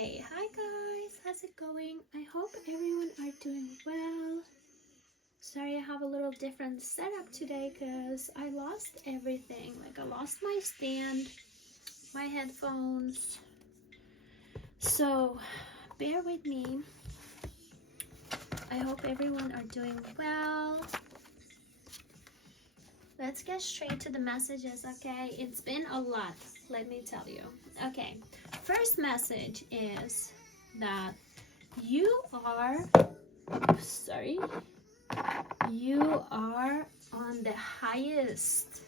Okay, hi guys, how's it going? I hope everyone are doing well. Sorry I have a little different setup today because I lost everything. Like I lost my stand, my headphones. So bear with me. I hope everyone are doing well. Let's get straight to the messages, okay? It's been a lot, let me tell you. Okay, first message is that you are you are on the highest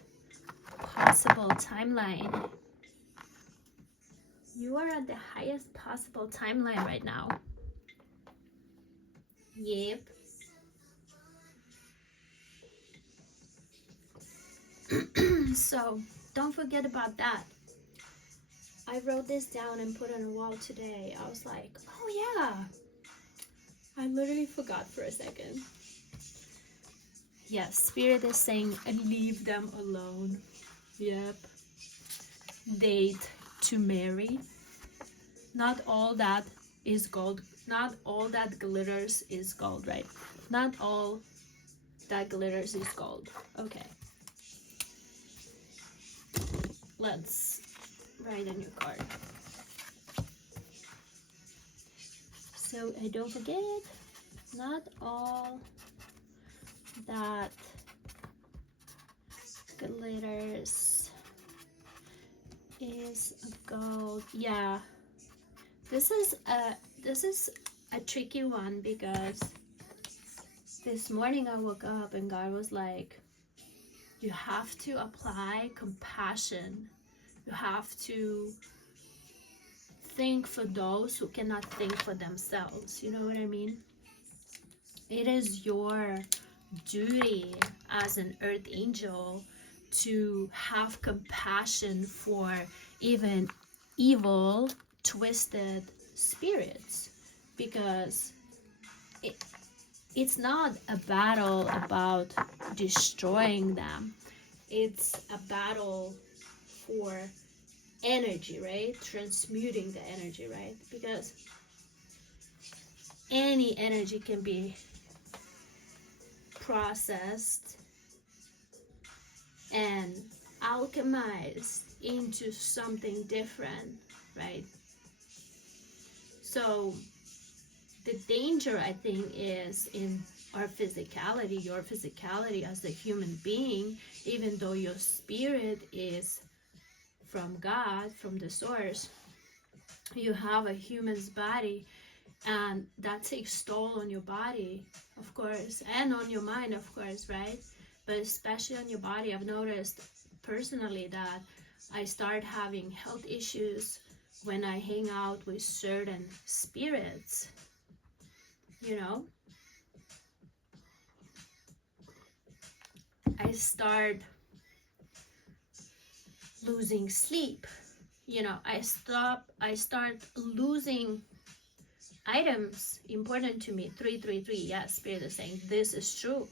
possible timeline. You are at the highest possible timeline right now. Yep. So don't forget about that. I wrote this down and put on a wall today. I was like, oh yeah, I literally forgot for a second. Yes, Spirit is saying, leave them alone. Yep. Date to marry. Not all that is gold. Not all that glitters is gold, right? Not all that glitters is gold. Okay. Let's write a new card. So I don't forget, not all that glitters is gold. Yeah, this is a tricky one because this morning I woke up and God was like, you have to apply compassion. You have to think for those who cannot think for themselves. You know what I mean? It is your duty as an earth angel to have compassion for even evil, twisted spirits, because it's not a battle about destroying them. It's a battle for energy, right? Transmuting the energy, right? Because any energy can be processed and alchemized into something different, right? So the danger, I think, is in our physicality, your physicality as a human being. Even though your spirit is from God, from the source, you have a human's body, and that takes toll on your body, of course, and on your mind, of course, right? But especially on your body. I've noticed personally that I start having health issues when I hang out with certain spirits, you know. I start losing sleep, you know. I start losing items important to me. 333, yes, Spirit is saying this is true.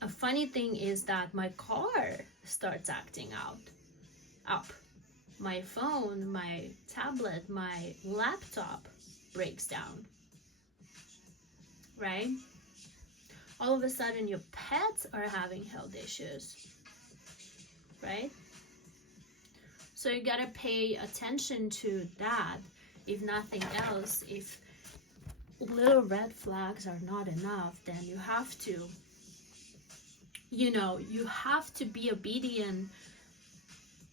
A funny thing is that my car starts acting up. My phone, my tablet, my laptop breaks down, right? All of a sudden your pets are having health issues, right? So you gotta pay attention to that. If nothing else, if little red flags are not enough, then you have to, you have to be obedient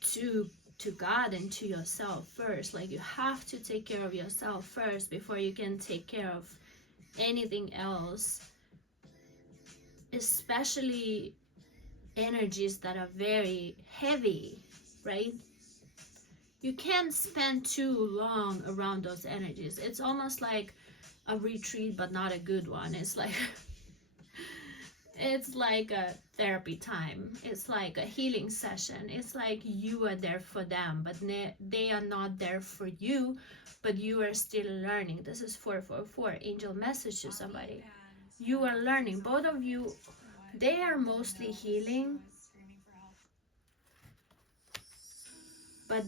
to God and to yourself first. Like, you have to take care of yourself first before you can take care of anything else, especially energies that are very heavy, right? You can't spend too long around those energies. It's almost like a retreat, but not a good one. It's like it's like a therapy time. It's like a healing session. It's like you are there for them, but they are not there for you, but you are still learning. This is 444, angel message to somebody. You are learning, both of you. They are mostly healing, but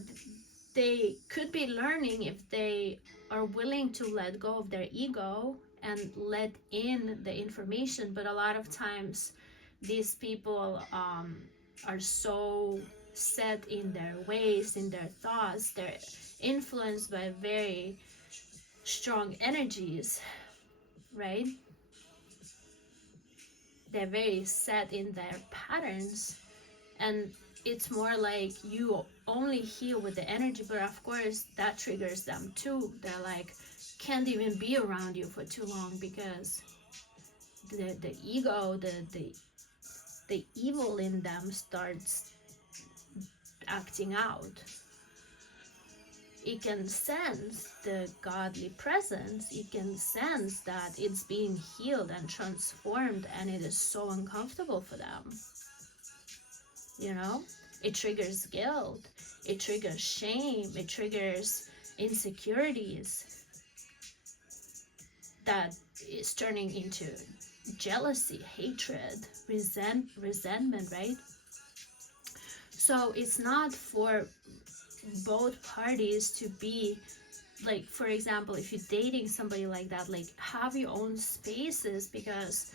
they could be learning if they are willing to let go of their ego and let in the information. But a lot of times these people are so set in their ways, in their thoughts, they're influenced by very strong energies, right? They're very set in their patterns, and it's more like you only heal with the energy, but of course that triggers them too. They're like, can't even be around you for too long because the ego, the evil in them starts acting out. It can sense the godly presence, it can sense that it's being healed and transformed, and it is so uncomfortable for them, you know. It triggers guilt, it triggers shame, it triggers insecurities that is turning into jealousy, hatred, resentment, right? So it's not for both parties to be like, for example, if you're dating somebody like that, like, have your own spaces, because,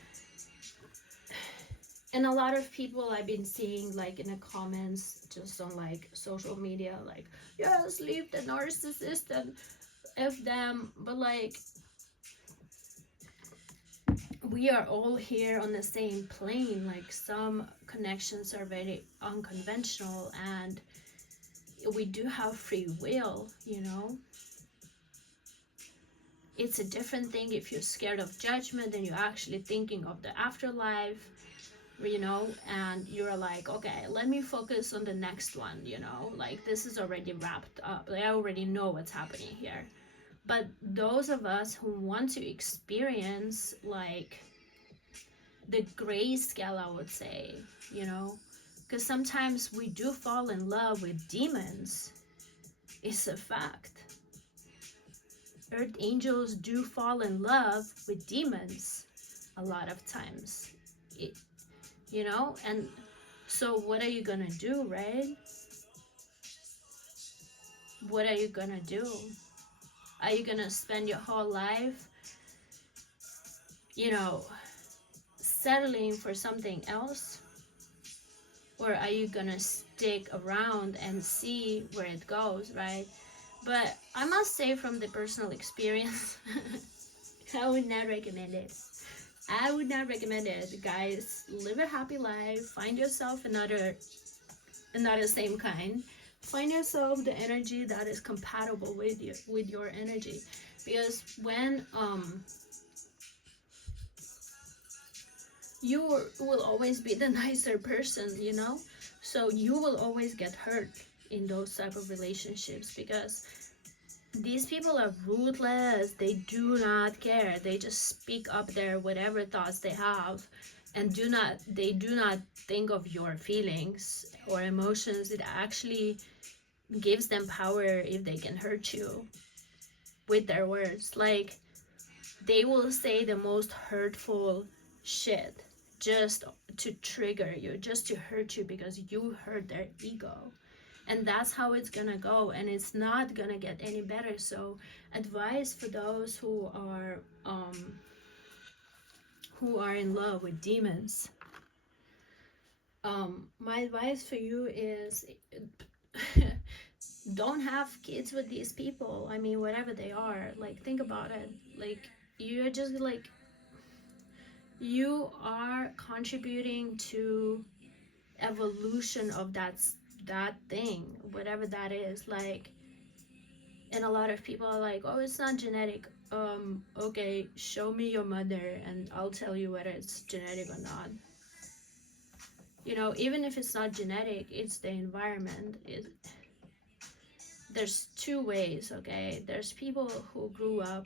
and a lot of people I've been seeing like in the comments just on like social media, like, yes, leave the narcissist and F them, but like, we are all here on the same plane. Like, some connections are very unconventional, and we do have free will, you know. It's a different thing if you're scared of judgment and you're actually thinking of the afterlife, you know, and you're like, okay, let me focus on the next one, you know, like, this is already wrapped up, like, I already know what's happening here. But those of us who want to experience like the grayscale, I would say, you know, because sometimes we do fall in love with demons. It's a fact. Earth angels do fall in love with demons a lot of times, you know. And so what are you gonna do, right? What are you gonna do? Are you gonna spend your whole life, you know, settling for something else? Or are you gonna stick around and see where it goes, right? But I must say, from the personal experience, I would not recommend it. I would not recommend it, guys. Live a happy life. Find yourself another same kind. Find yourself the energy that is compatible with your energy, because when you will always be the nicer person, you know. So you will always get hurt in those type of relationships, because these people are ruthless. They do not care. They just speak up their whatever thoughts they have, and they do not think of your feelings or emotions. It actually gives them power if they can hurt you with their words. Like, they will say the most hurtful shit just to trigger you, just to hurt you, because you hurt their ego. And that's how it's gonna go, and it's not gonna get any better. So advice for those who are in love with demons, my advice for you is don't have kids with these people. I mean, whatever they are, like, think about it. Like, you're just like, you are contributing to evolution of that thing, whatever that is. Like, and a lot of people are like, oh, it's not genetic. Okay, show me your mother and I'll tell you whether it's genetic or not. You know, even if it's not genetic, it's the environment. There's two ways, okay? There's people who grew up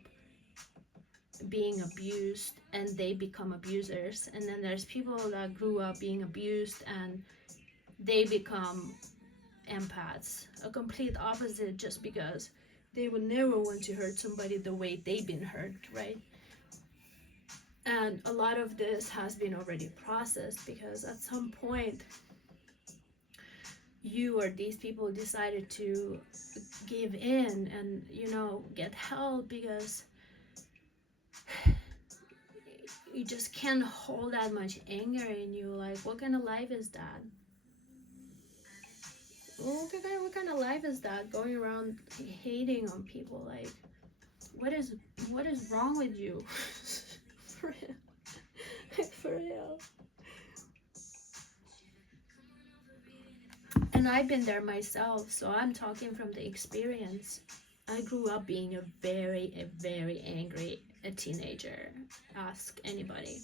being abused and they become abusers, and then there's people that grew up being abused and they become empaths, a complete opposite, just because they would never want to hurt somebody the way they've been hurt, right? And a lot of this has been already processed, because at some point you or these people decided to give in and, you know, get help, because you just can't hold that much anger in you. Like, what kind of life is that? What kind of life is that, going around hating on people? Like, what is wrong with you? For real. For real. And I've been there myself, so I'm talking from the experience. I grew up being a very angry teenager. Ask anybody.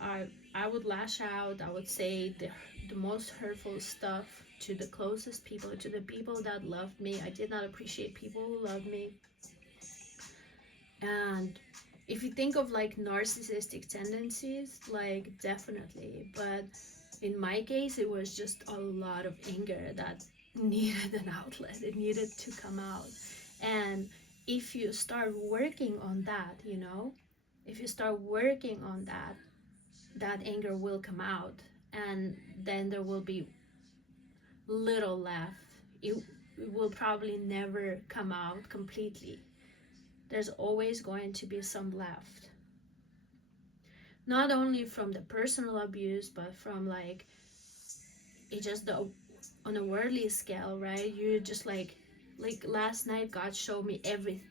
I would lash out. I would say the most hurtful stuff to the closest people, to the people that loved me. I did not appreciate people who loved me. And if you think of like narcissistic tendencies, like definitely. But in my case, it was just a lot of anger that needed an outlet. It needed to come out. And if you start working on that, you know, if you start working on that, that anger will come out, and then there will be little left. It will probably never come out completely. There's always going to be some left. Not only from the personal abuse, but from like, it just on a worldly scale, right? You just like last night God showed me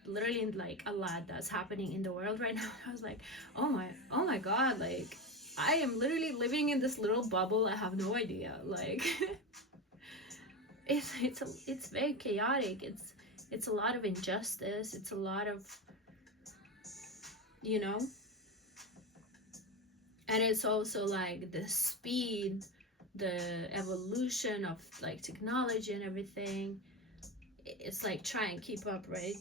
literally like a lot that's happening in the world right now. I was like, oh my God, like I am literally living in this little bubble. I have no idea. Like it's very chaotic. It's a lot of injustice. It's a lot of, you know, and it's also like the speed, the evolution of like technology and everything. It's like try and keep up, right?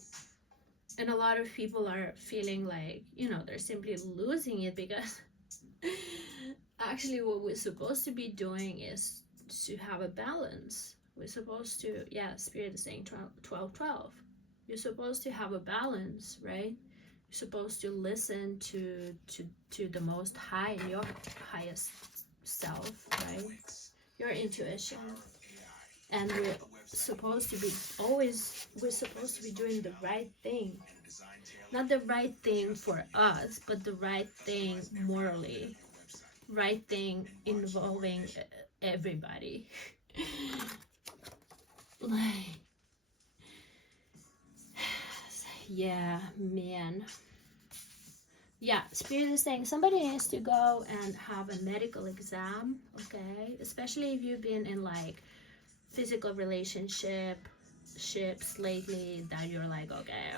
And a lot of people are feeling like, you know, they're simply losing it, because actually what we're supposed to be doing is to have a balance. We're supposed to, yeah, Spirit is saying 12. You're supposed to have a balance, right? You're supposed to listen to the Most High, your highest self, right? Your intuition. And we're supposed to be doing the right thing. Not the right thing for us, but the right thing morally. Right thing involving everybody. Like, yeah, man. Yeah, Spirit is saying somebody needs to go and have a medical exam, okay? Especially if you've been in like physical relationships lately that you're like, okay,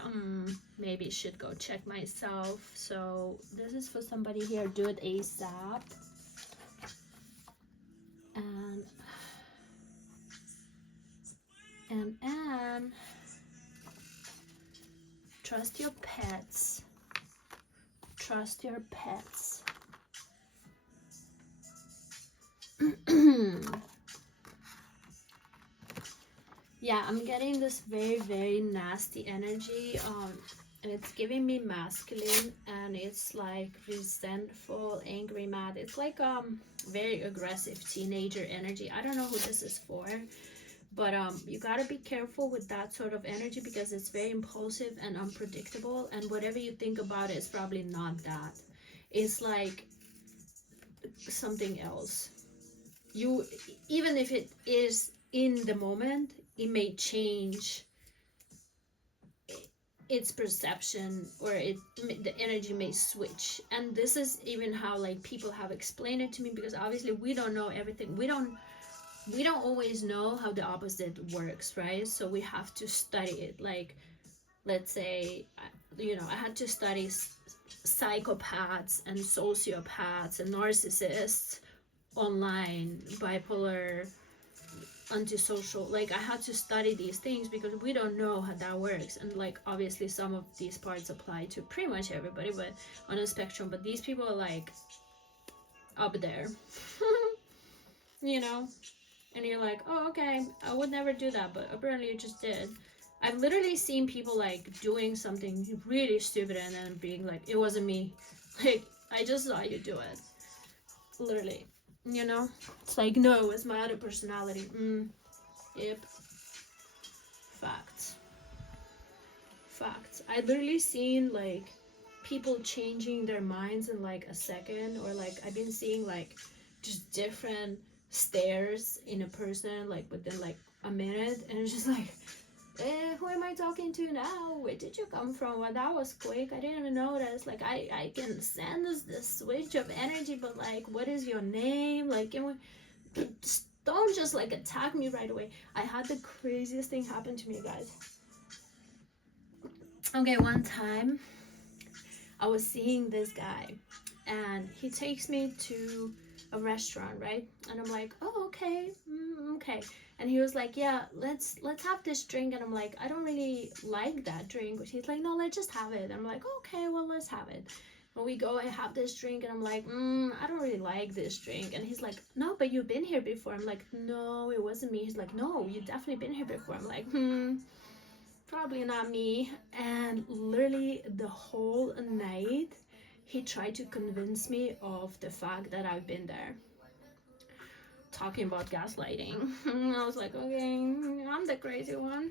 maybe should go check myself. So this is for somebody here. Do it ASAP. And trust your pets. Trust your pets. Yeah, I'm getting this very nasty energy, and it's giving me masculine, and it's like resentful, angry, mad. It's like very aggressive teenager energy. I don't know who this is for, but you gotta be careful with that sort of energy, because it's very impulsive and unpredictable, and whatever you think about it is probably not that. It's like something else. Even if it is in the moment, it may change its perception, or the energy may switch. And this is even how like people have explained it to me, because obviously we don't know everything. We don't always know how the opposite works, right? So we have to study it. Like, let's say, you know, I had to study psychopaths and sociopaths and narcissists online, bipolar, antisocial. Like, I had to study these things because we don't know how that works. And like, obviously some of these parts apply to pretty much everybody, but on a spectrum. But these people are like up there. You know, and you're like, oh, okay, I would never do that, but apparently you just did. I've literally seen people like doing something really stupid and then being like, it wasn't me. Like, I just saw you do it. Literally. you know, it's like, no, it's my other personality. Yep. Facts. Facts. I literally seen like people changing their minds in like a second, or like I've been seeing like just different stares in a person like within like a minute, and it's just like, who am I talking to now? Where did you come from? Well, that was quick. I didn't even notice. Like, I can sense the switch of energy, but like, what is your name? Like, can we, don't just like attack me right away. I had the craziest thing happen to me, guys. Okay, one time I was seeing this guy, and he takes me to a restaurant, right? And I'm like, oh, okay, okay. And he was like, yeah, let's have this drink. And I'm like, I don't really like that drink. But he's like, no, let's just have it. And I'm like, okay, well, let's have it. And we go and have this drink, and I'm like, I don't really like this drink. And he's like, no, but you've been here before. I'm like, no, it wasn't me. He's like, no, you've definitely been here before. I'm like, probably not me. And literally the whole night he tried to convince me of the fact that I've been there, talking about gaslighting. I was like, okay, I'm the crazy one.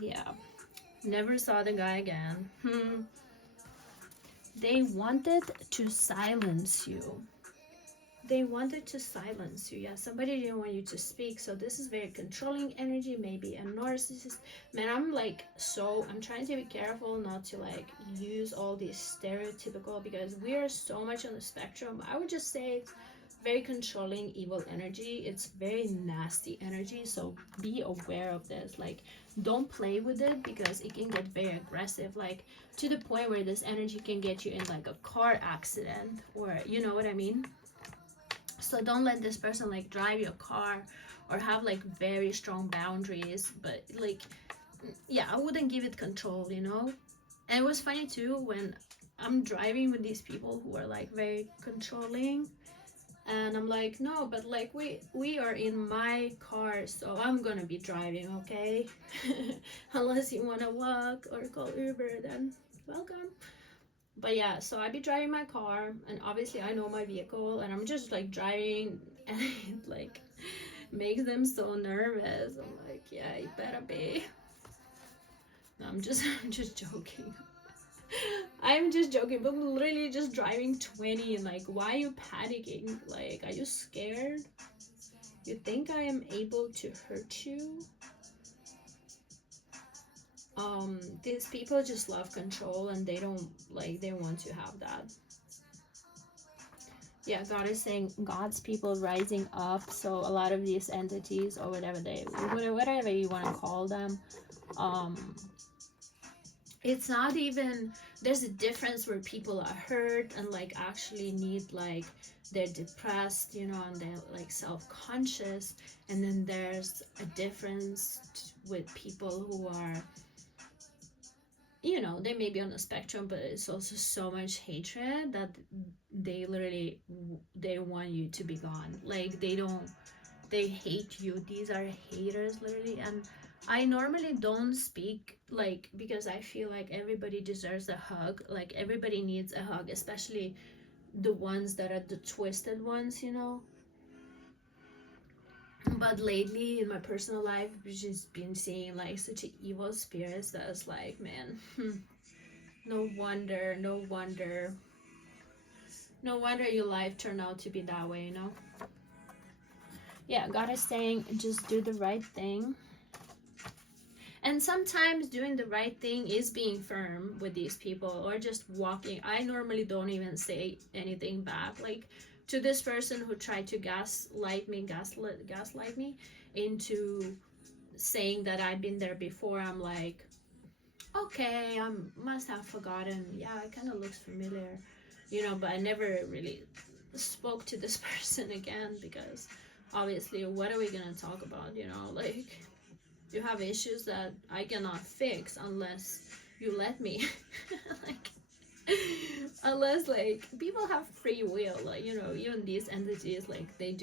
Yeah, never saw the guy again. They wanted to silence you. They wanted to silence you. Yeah, somebody didn't want you to speak. So this is very controlling energy, maybe a narcissist. Man, I'm trying to be careful not to like use all these stereotypical, because we are so much on the spectrum. I would just say it's very controlling, evil energy. It's very nasty energy. So be aware of this. Like, don't play with it, because it can get very aggressive, like to the point where this energy can get you in like a car accident, or you know what I mean. So don't let this person like drive your car, or have like very strong boundaries. But like, yeah, I wouldn't give it control, you know. And it was funny too when I'm driving with these people who are like very controlling, and I'm like, no, but like we are in my car, so I'm gonna be driving, okay? Unless you want to walk or call Uber, then welcome. But yeah, so I be driving my car, and obviously I know my vehicle, and I'm just like driving, and it like makes them so nervous. I'm like, yeah, you better be. No, I'm just joking. I'm just joking, but I'm literally just driving 20, and like, why are you panicking? Like, are you scared? You think I am able to hurt you? These people just love control, and they want to have that. Yeah, God is saying God's people rising up. So a lot of these entities, or whatever you want to call them, it's not even, there's a difference where people are hurt and like actually need, like, they're depressed, you know, and they're like self-conscious. And then there's a difference with people who are, you know, they may be on the spectrum, but it's also so much hatred that they literally, they want you to be gone. Like, they hate you. These are haters, literally. And I normally don't speak, like, because I feel like everybody deserves a hug. Like, everybody needs a hug, especially the ones that are the twisted ones, you know. But lately in my personal life, I've just been seeing like such an evil spirits that is like, man, no wonder your life turned out to be that way, you know. Yeah, God is saying just do the right thing. And sometimes doing the right thing is being firm with these people, or just walking. I normally don't even say anything back, like to this person who tried to gaslight me into saying that I've been there before. I'm like, okay, I must have forgotten. Yeah, it kind of looks familiar, you know. But I never really spoke to this person again, because obviously, what are we gonna talk about, you know? Like, you have issues that I cannot fix unless you let me. Like, unless, like, people have free will, like, you know, even these entities, like, they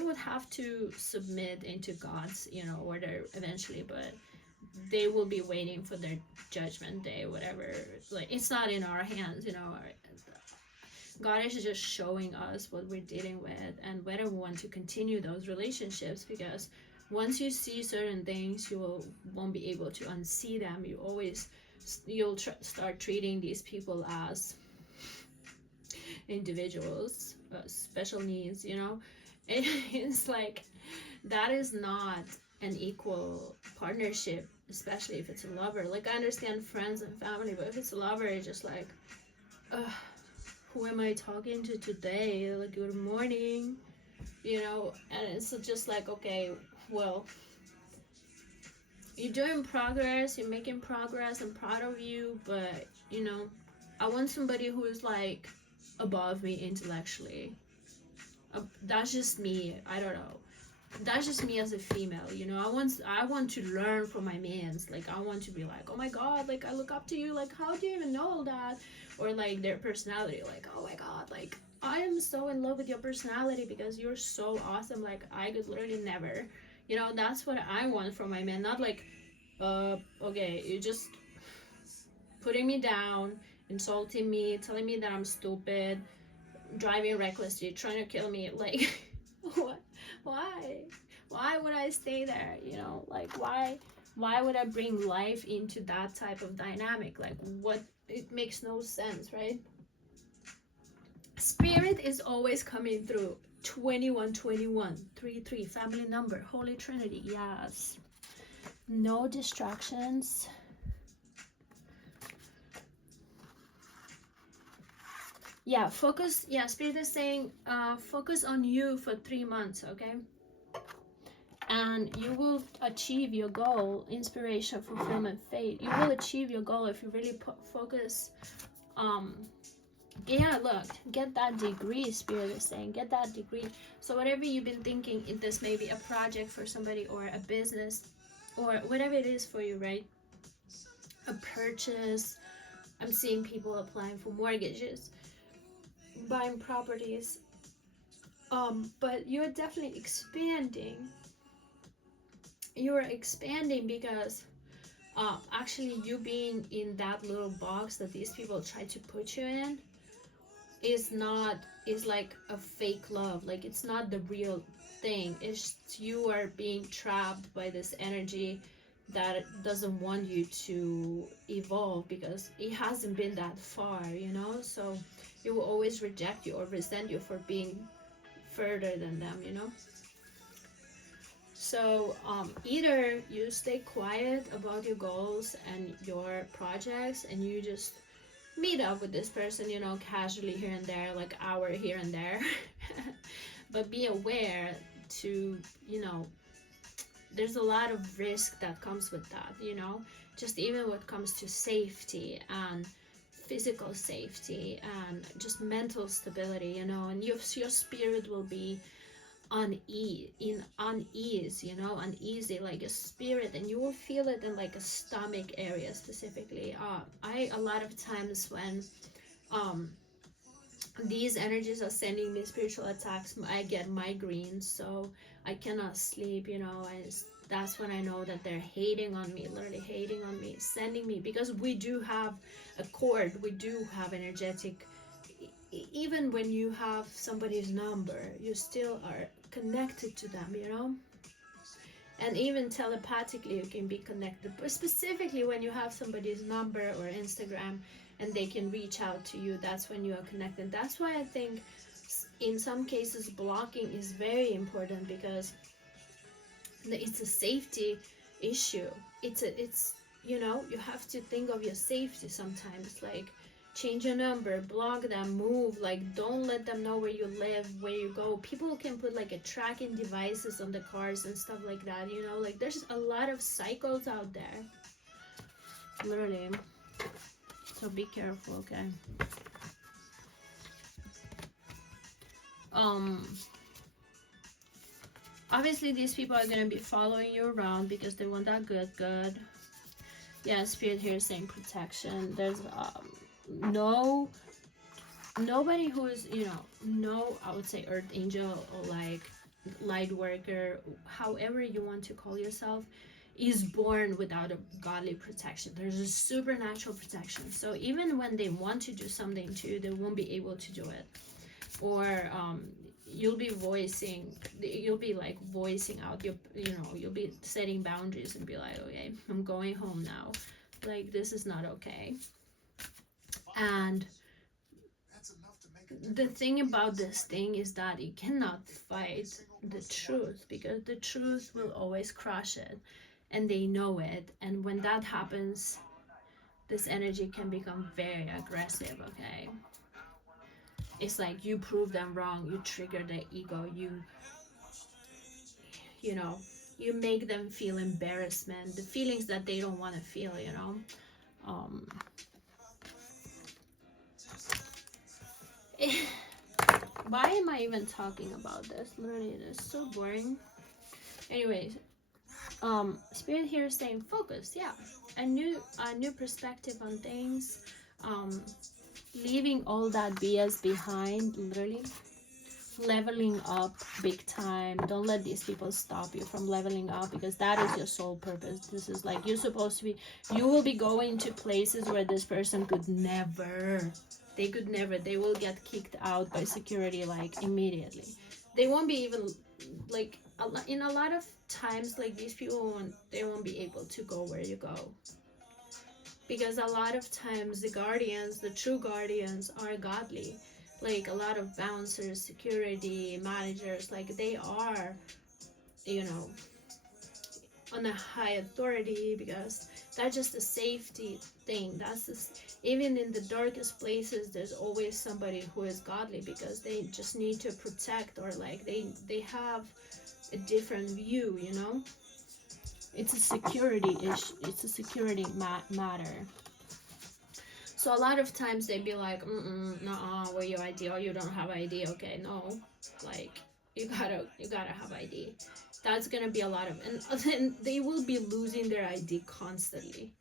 would have to submit into God's, you know, order eventually, but they will be waiting for their judgment day, whatever. Like, it's not in our hands, you know. God is just showing us what we're dealing with and whether we want to continue those relationships, because once you see certain things, won't be able to unsee them. You'll start treating these people as individuals, special needs, you know. It's like, that is not an equal partnership, especially if it's a lover. Like, I understand friends and family, but if it's a lover, it's just like, who am I talking to today? Like, good morning, you know. And it's just like, okay, well, you're doing progress, you're making progress, I'm proud of you, but, you know, I want somebody who is like above me intellectually. That's just me. I don't know. That's just me as a female, you know. I want to learn from my mans. Like, I want to be like, oh my god, like, I look up to you, like, how do you even know all that? Or like their personality, like, oh my god, like, I am so in love with your personality because you're so awesome, like, I could literally never, you know. That's what I want from my man. Not like, okay, you just putting me down, insulting me, telling me that I'm stupid, driving recklessly, trying to kill me. Like, what? Why would I stay there? You know, like, why would I bring life into that type of dynamic? Like, what? It makes no sense, right? Spirit is always coming through. 2121 33, family number, Holy Trinity. Yes, no distractions. Yeah, focus. Yeah, Spirit is saying focus on you for 3 months, okay? And you will achieve your goal. Inspiration, fulfillment, fate. You will achieve your goal if you really focus. Yeah, look, get that degree. Spirit is saying, get that degree. So whatever you've been thinking, if this may be a project for somebody or a business or whatever it is for you, right? A purchase. I'm seeing people applying for mortgages, buying properties. But you're definitely expanding. You're expanding because actually you being in that little box that these people try to put you in is like a fake love. Like, it's not the real thing. It's you are being trapped by this energy that doesn't want you to evolve because it hasn't been that far, you know. So it will always reject you or resent you for being further than them, you know. So either you stay quiet about your goals and your projects and you just meet up with this person, you know, casually here and there, like hour here and there. But be aware to, you know, there's a lot of risk that comes with that, you know, just even when it comes to safety and physical safety and just mental stability, you know. And your spirit will be unease, you know, uneasy, like a spirit, and you will feel it in like a stomach area specifically. A lot of times when these energies are sending me spiritual attacks, I get migraines, so I cannot sleep, you know. That's when I know that they're hating on me, literally hating on me, sending me, because we do have a cord, we do have energetic. Even when you have somebody's number, you still are connected to them, you know. And even telepathically you can be connected, but specifically when you have somebody's number or Instagram and they can reach out to you, that's when you are connected. That's why I think in some cases blocking is very important, because it's a safety issue. It's you know, you have to think of your safety sometimes. Like, change your number, block them, move, like, don't let them know where you live, where you go. People can put like a tracking devices on the cars and stuff like that, you know. Like, there's a lot of cycles out there, literally. So be careful, okay? Obviously these people are gonna be following you around because they want that good. Yeah, Spirit here is saying protection. There's nobody who is, you know, no, I would say earth angel or like light worker, however you want to call yourself, is born without a godly protection. There's a supernatural protection. So even when they want to do something to you, they won't be able to do it. Or you'll be like voicing out your, you'll be setting boundaries and be like, okay, I'm going home now. Like, this is not okay. And the thing about this thing is that you cannot fight the truth, because the truth will always crush it, and they know it. And when that happens, this energy can become very aggressive, okay? It's like you prove them wrong, you trigger their ego, you know, you make them feel embarrassment, the feelings that they don't want to feel, why am I even talking about this? Literally, it is so boring. Anyways, Spirit here is saying focus. Yeah, a new perspective on things, leaving all that BS behind. Literally leveling up big time. Don't let these people stop you from leveling up, because that is your sole purpose. This is like, you're supposed to be, you will be going to places where this person could never, they will get kicked out by security like immediately. They won't be even like, in a lot of times, like, these people they won't be able to go where you go, because a lot of times the guardians, the true guardians, are godly. Like, a lot of bouncers, security managers, like, they are, on a high authority, because that's just a safety thing. That's just, even in the darkest places, there's always somebody who is godly, because they just need to protect, or like they have a different view, It's a security issue. It's a security matter. So a lot of times they'd be like, nah, where your ID? Oh, you don't have ID. Okay, no, like, you gotta have ID. That's gonna be a lot of, and they will be losing their ID constantly.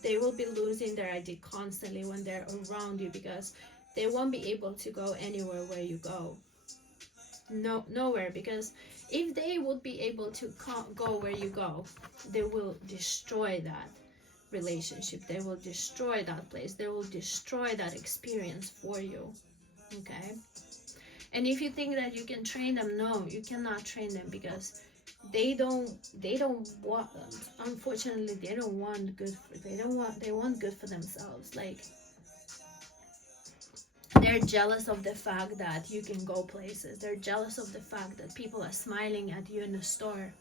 They will be losing their ID constantly when they're around you, because they won't be able to go anywhere where you go. No, nowhere, because if they would be able to go where you go, they will destroy that relationship. They will destroy that place. They will destroy that experience for you. Okay? And if you think that you can train them, no, you cannot train them, because they don't want, unfortunately, they want good for themselves. Like, they're jealous of the fact that you can go places. They're jealous of the fact that people are smiling at you in the store,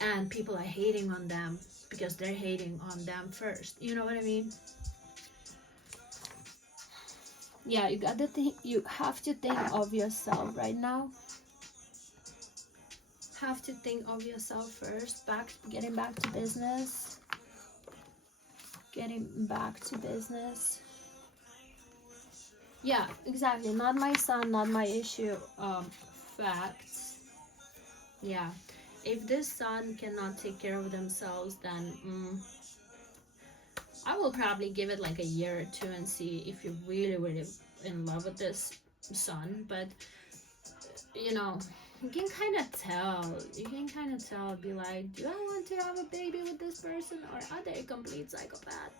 and people are hating on them because they're hating on them first. You know what I mean? Yeah, you have to think of yourself right now. Have to think of yourself first. Getting back to business. Yeah, exactly. Not my son, not my issue. Facts. Yeah. If this son cannot take care of themselves, then I will probably give it like a year or two and see if you're really, really in love with this son. But, you can kind of tell. You can kind of tell, be like, do I want to have a baby with this person, or are they a complete psychopath?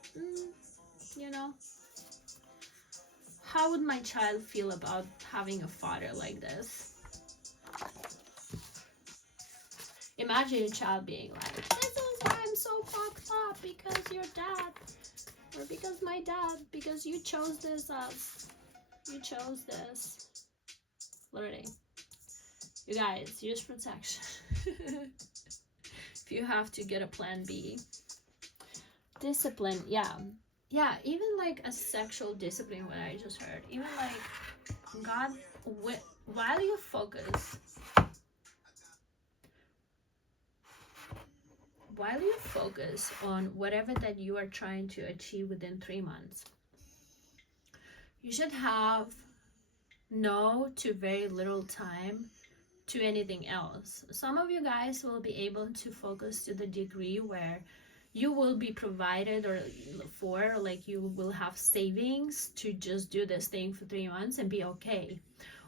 How would my child feel about having a father like this? Imagine your child being like, this is why I'm so fucked up, because your dad, or because my dad, because you chose this Literally. You guys, use protection. If you have to, get a plan B. Discipline, yeah, even like a sexual discipline, what I just heard, even like, God, while you focus on whatever that you are trying to achieve within 3 months, you should have no to very little time to anything else. Some of you guys will be able to focus to the degree where you will be provided, or like, you will have savings to just do this thing for 3 months and be okay.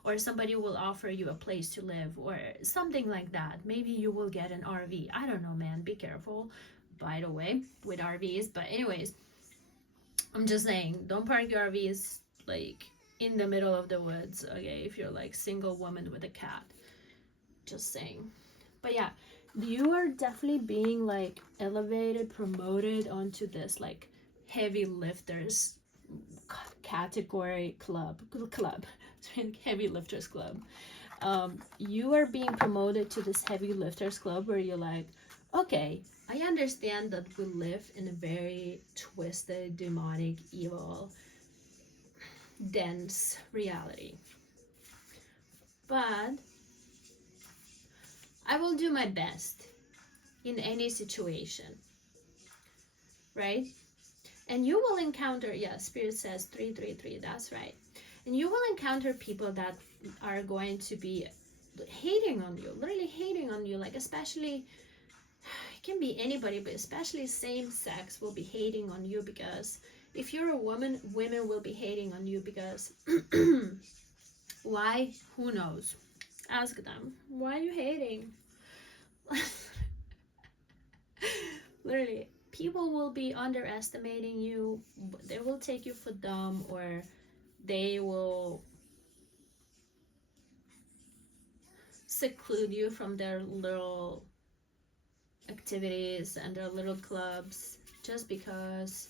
or somebody will offer you a place to live or something like that. Maybe you will get an RV. I don't know, man. Be careful, by the way, with RVs. But anyways, I'm just saying, don't park your RVs like in the middle of the woods, okay, if you're like single woman with a cat. Just saying. But yeah, you are definitely being like elevated, promoted onto this like heavy lifters category club heavy lifters club. You are being promoted to this heavy lifters club where you're like, okay, I understand that we live in a very twisted, demonic, evil, dense reality, but I will do my best in any situation, right? And you will encounter, yeah, Spirit says 333, that's right. And you will encounter people that are going to be hating on you, literally hating on you, like especially, it can be anybody, but especially same sex will be hating on you, because if you're a woman, women will be hating on you because why? Who knows? Ask them, why are you hating? Literally, people will be underestimating you. They will take you for dumb, or they will seclude you from their little activities and their little clubs, just because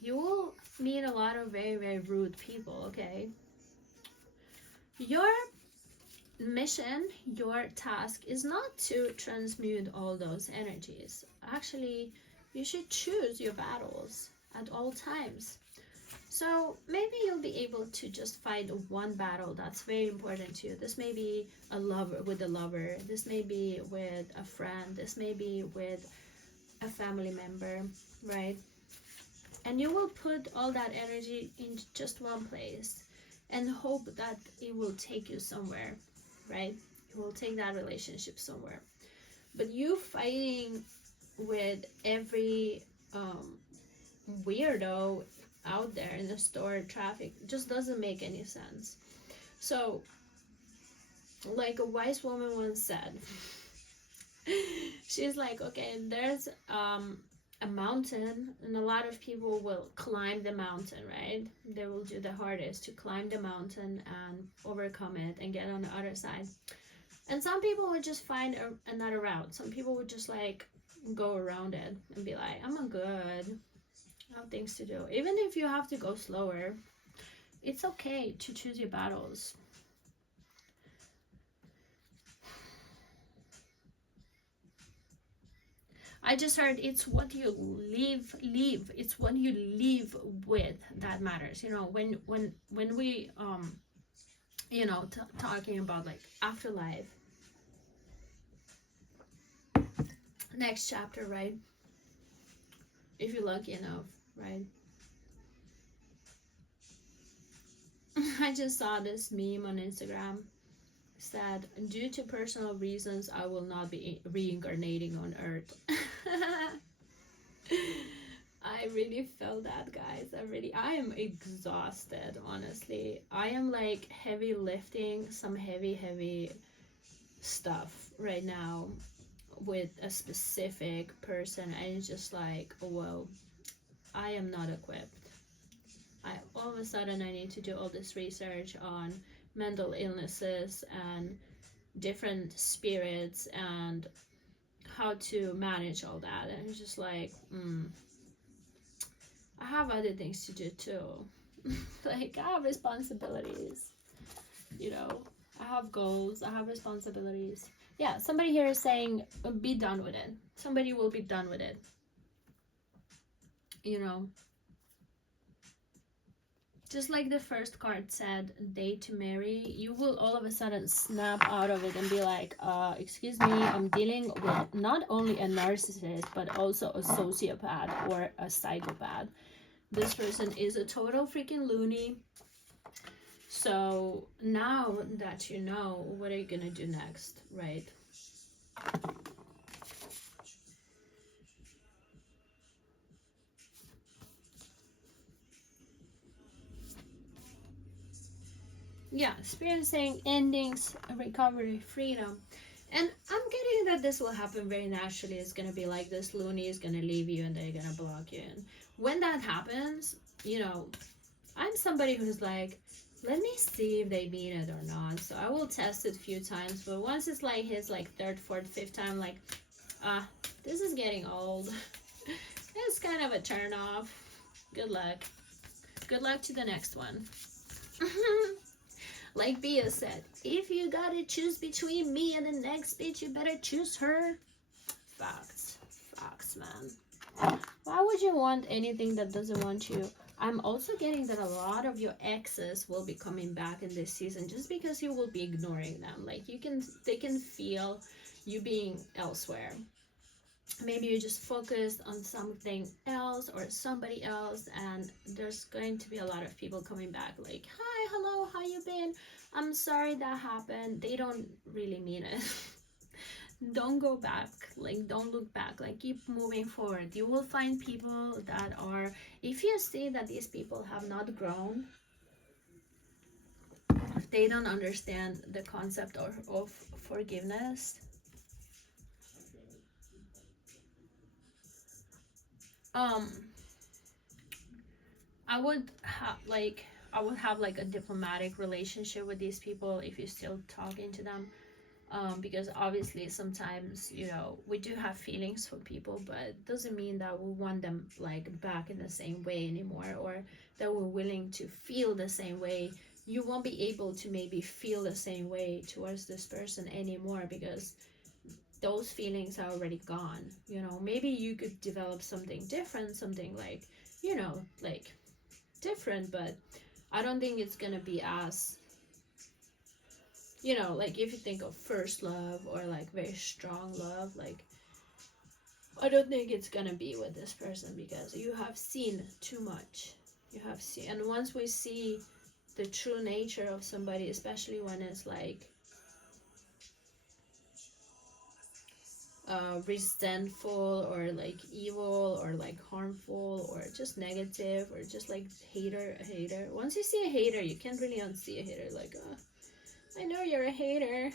you will meet a lot of very, very rude people, okay? Your mission, your task is not to transmute all those energies. Actually, you should choose your battles at all times. So maybe you'll be able to just fight one battle that's very important to you. This may be a lover, with a lover. This may be with a friend. This may be with a family member, right? And you will put all that energy in just one place and hope that it will take you somewhere, right? It will take that relationship somewhere. But you fighting with every weirdo out there in the store, traffic, just doesn't make any sense. So, like a wise woman once said, she's like, okay, there's a mountain, and a lot of people will climb the mountain, right? They will do the hardest to climb the mountain and overcome it and get on the other side. And some people would just find another route. Some people would just like go around it and be like, I'm good, I have things to do. Even if you have to go slower, it's okay to choose your battles. I just heard it's what you live. It's what you live with that matters. You know, when we you know, talking about like afterlife, next chapter, right? If you're lucky enough, right? I just saw this meme on Instagram. Said, due to personal reasons, I will not be reincarnating on Earth. I really felt that, guys. I am exhausted, honestly. I am like heavy lifting some heavy stuff right now with a specific person, and it's just like, whoa, I am not equipped. All of a sudden I need to do all this research on mental illnesses and different spirits and how to manage all that, and it's just like, I have other things to do too. Like, I have responsibilities, you know, I have goals, I have responsibilities. Yeah, somebody here is saying, be done with it. Somebody will be done with it, you know. Just like the first card said, date to marry, you will all of a sudden snap out of it and be like, excuse me, I'm dealing with not only a narcissist, but also a sociopath or a psychopath. This person is a total freaking loony. So now that you know, what are you gonna do next, right? yeah, experiencing endings, recovery, freedom. And I'm getting that this will happen very naturally. It's gonna be like this loony is gonna leave you and they're gonna block you. And when that happens, you know, I'm somebody who's like, let me see if they mean it or not. So I will test it a few times, but once it's like his like third, fourth, fifth time, like, this is getting old. It's kind of a turn off. Good luck. Good luck to the next one. Like Bia said, if you gotta choose between me and the next bitch, you better choose her. Facts. Facts, man. Why would you want anything that doesn't want you? I'm also getting that a lot of your exes will be coming back in this season just because you will be ignoring them. Like they can feel you being elsewhere. Maybe you just focused on something else or somebody else, and there's going to be a lot of people coming back like, hi, hello, how you been? I'm sorry that happened. They don't really mean it. Don't go back, like don't look back, like keep moving forward. You will find people that are, if you see that these people have not grown, they don't understand the concept of forgiveness. I would have like a diplomatic relationship with these people if you're still talking to them, because obviously sometimes, you know, we do have feelings for people, but it doesn't mean that we want them like back in the same way anymore, or that we're willing to feel the same way. You won't be able to maybe feel the same way towards this person anymore because those feelings are already gone. You know, maybe you could develop something different, something like, you know, like different, but I don't think it's gonna be as, you know, like if you think of first love or like very strong love, like I don't think it's gonna be with this person because you have seen too much. You have seen, and once we see the true nature of somebody, especially when it's like resentful or like evil or like harmful or just negative or just like hater. Once you see a hater, you can't really unsee a hater. Like, I know you're a hater.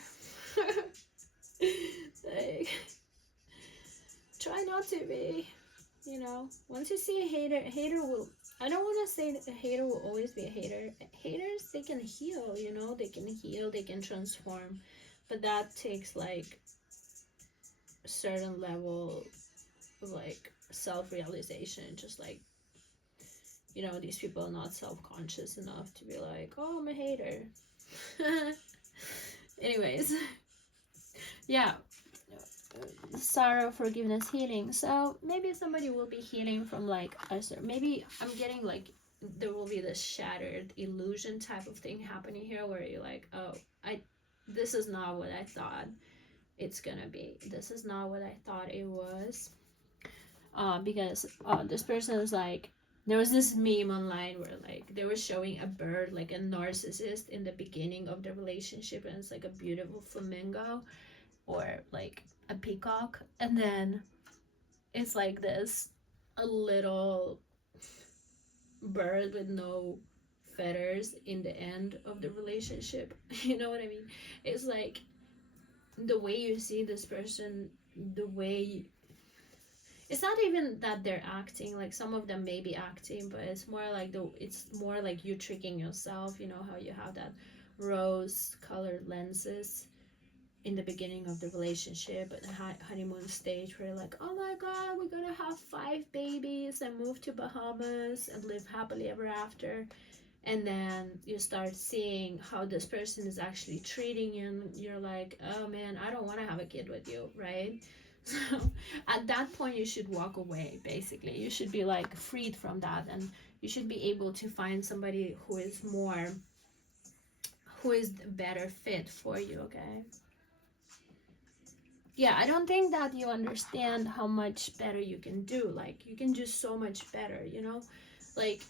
Like, try not to be. You know, once you see a hater will. I don't want to say that a hater will always be a hater. Haters, they can heal. You know, they can heal. They can transform, but that takes like certain level of like self-realization. Just like, you know, these people are not self-conscious enough to be like, oh, I'm a hater. Anyways, yeah, sorrow, forgiveness, healing. So maybe somebody will be healing from like us, or maybe I'm getting like there will be this shattered illusion type of thing happening here where you're like, oh, this is not what I thought it's gonna be. This is not what I thought it was. Because this person is like, there was this meme online where like they were showing a bird, like a narcissist in the beginning of the relationship, and it's like a beautiful flamingo or like a peacock, and then it's like this a little bird with no feathers in the end of the relationship. You know what I mean? It's like the way you see this person, the way it's not even that they're acting, like some of them may be acting, but it's more like you tricking yourself. You know how you have that rose colored lenses in the beginning of the relationship at the honeymoon stage where you're like, oh my god, we're gonna have 5 babies and move to Bahamas and live happily ever after. And then you start seeing how this person is actually treating you, and you're like, oh man, I don't want to have a kid with you, right? So at that point you should walk away. Basically, you should be like freed from that, and you should be able to find somebody who is the better fit for you. Okay, yeah, I don't think that you understand how much better you can do. Like, you can do so much better, you know? Like,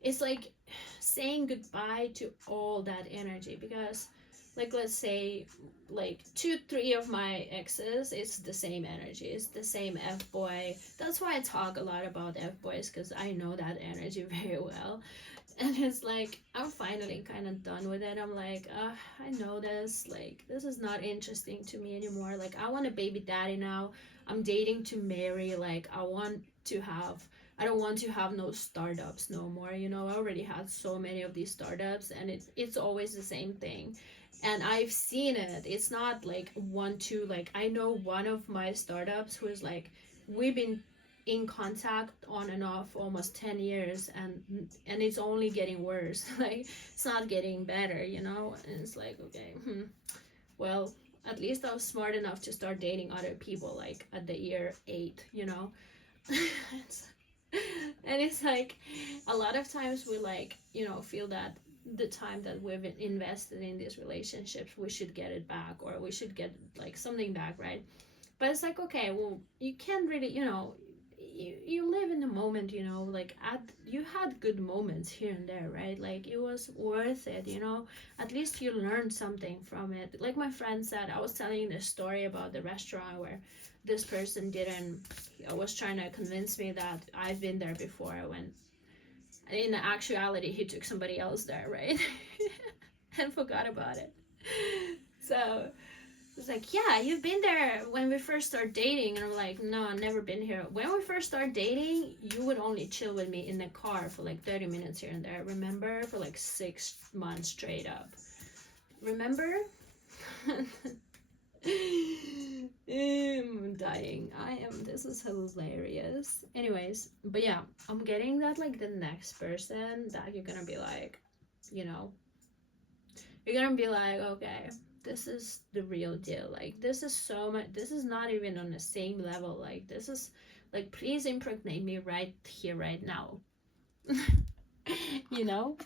it's like saying goodbye to all that energy, because like, let's say like 2-3 of my exes, it's the same energy, it's the same f-boy. That's why I talk a lot about f-boys, because I know that energy very well. And it's like, I'm finally kind of done with it. I'm like, I know this, like, this is not interesting to me anymore. Like, I want a baby daddy now. I'm dating to marry. Like, I don't want to have no startups no more. You know, I already had so many of these startups, and it's always the same thing. And I've seen it. It's not like one, two, like, I know one of my startups who is like, we've been in contact on and off almost 10 years, and it's only getting worse. Like, it's not getting better, you know. And it's like, okay, well, at least I was smart enough to start dating other people like at the year 8, you know. And it's like, a lot of times we, like, you know, feel that the time that we've invested in these relationships, we should get it back, or we should get like something back, right? But it's like, okay, well, you can't really, you know, you live in the moment, you know, like, you had good moments here and there, right? Like, it was worth it, you know. At least you learned something from it. Like my friend said, I was telling this story about the restaurant where this person didn't, was trying to convince me that I've been there before, when in actuality he took somebody else there, right? And forgot about it. So it's like, yeah, you've been there when we first started dating. And I'm like, no, I've never been here. When we first started dating, you would only chill with me in the car for like 30 minutes here and there. Remember? For like 6 months straight up. Remember? I'm dying. This is hilarious. Anyways, but yeah, I'm getting that, like, the next person that you're gonna be like, you know, you're gonna be like, okay, this is the real deal. Like, this is so much, this is not even on the same level. Like, this is like, please impregnate me right here, right now. You know,